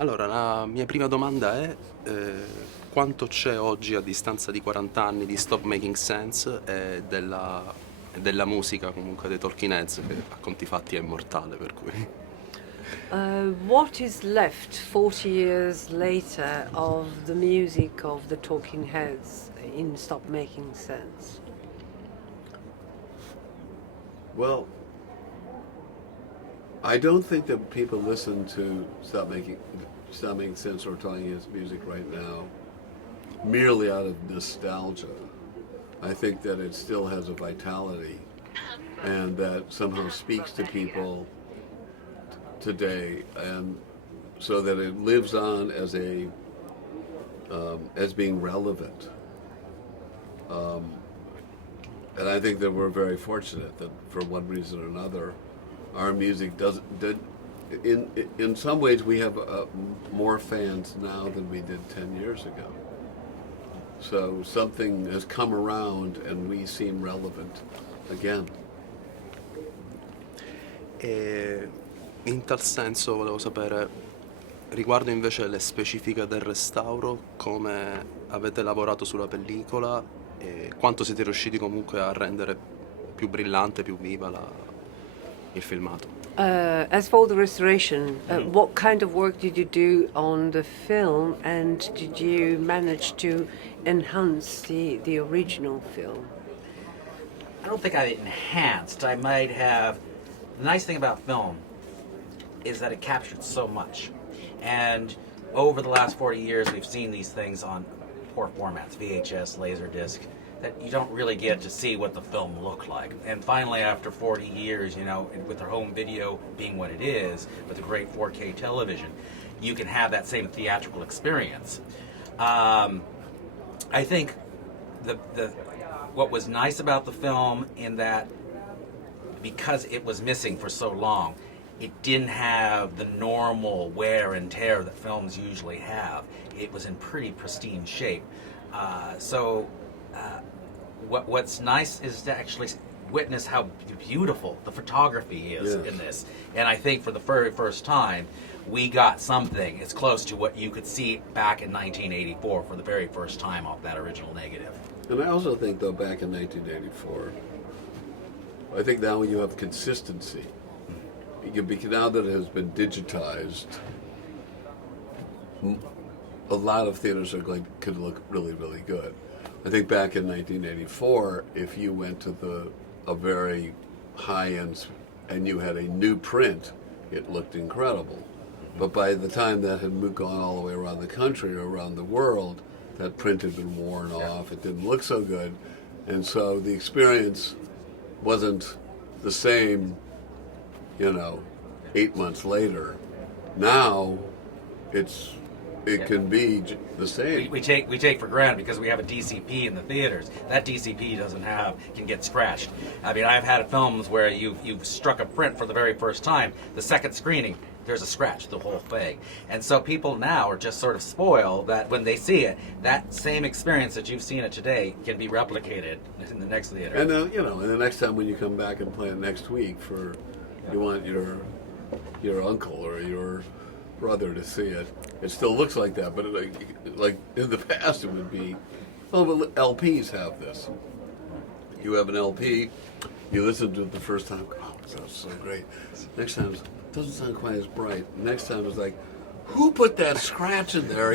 Allora, la mia prima domanda è quanto c'è oggi, a distanza di 40 anni, di Stop Making Sense e della musica, comunque, dei Talking Heads, che a conti fatti è immortale, per cui... What is left 40 years later of the music of the Talking Heads in Stop Making Sense? Well, I don't think that people listen to Stop Making Sense or Talking Heads music right now merely out of nostalgia. I think that it still has a vitality and that somehow speaks to people today, and so that it lives on as as being relevant. And I think that we're very fortunate that for one reason or another, our music in some ways we have more fans now than we did 10 years ago. So something has come around and we seem relevant again. E in tal senso volevo sapere, riguardo invece le specifiche del restauro, come avete lavorato sulla pellicola e quanto siete riusciti comunque a rendere più brillante, più viva il filmato. As for the restoration, what kind of work did you do on the film, and did you manage to enhance the original film? I don't think I enhanced. I might have. The nice thing about film is that it captured so much. And over the last 40 years, we've seen these things on poor formats, VHS, Laserdisc, that you don't really get to see what the film looked like. And finally, after 40 years, with our home video being what it is, with a great 4K television, you can have that same theatrical experience. I think what was nice about the film in that, because it was missing for so long, it didn't have the normal wear and tear that films usually have. It was in pretty pristine shape. What's nice is to actually witness how beautiful the photography is in this. And I think for the very first time, we got something as close to what you could see back in 1984 for the very first time off that original negative. And I also think, though, back in 1984, I think now you have consistency. Now that it has been digitized, a lot of theaters could look really, really good. I think back in 1984, if you went to a very high-end and you had a new print, it looked incredible. But by the time that had gone all the way around the country or around the world, that print had been worn off. It didn't look so good. And so the experience wasn't the same, 8 months later. Now, it can be the same. We take for granted because we have a DCP in the theaters. That DCP can get scratched. I mean, I've had films where you've struck a print for the very first time. The second screening, there's a scratch, the whole thing. And so people now are just sort of spoiled that when they see it, that same experience that you've seen it today can be replicated in the next theater. And and the next time when you come back and play it next week, you want your uncle or your brother to see it. It still looks like that, but like in the past, it would be. Well, LPs have this. You have an LP, you listen to it the first time. Oh, it sounds so great. Next time, it doesn't sound quite as bright. Next time, it's like, who put that scratch in there?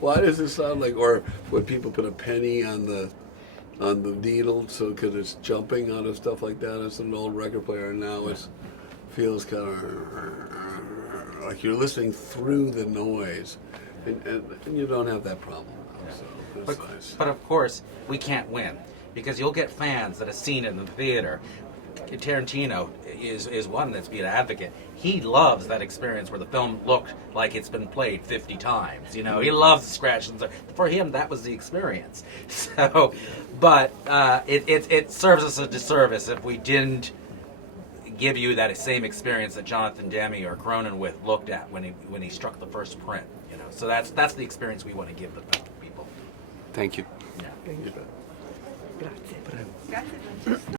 Why does it sound like? Or when people put a penny on the needle, so because it's jumping out of stuff like that. It's an old record player, and now it feels kind of like you're listening through the noise, and you don't have that problem now. So that's nice. But of course, we can't win because you'll get fans that have seen it in the theater. Tarantino is one that's been an advocate. He loves that experience where the film looked like it's been played 50 times. He loves the scratches. For him, that was the experience. So, but it serves us a disservice if we didn't give you that same experience that Jonathan Demme or Cronenweth looked at when he struck the first print. So that's the experience we want to give the people. Thank you. Yeah. Grazie.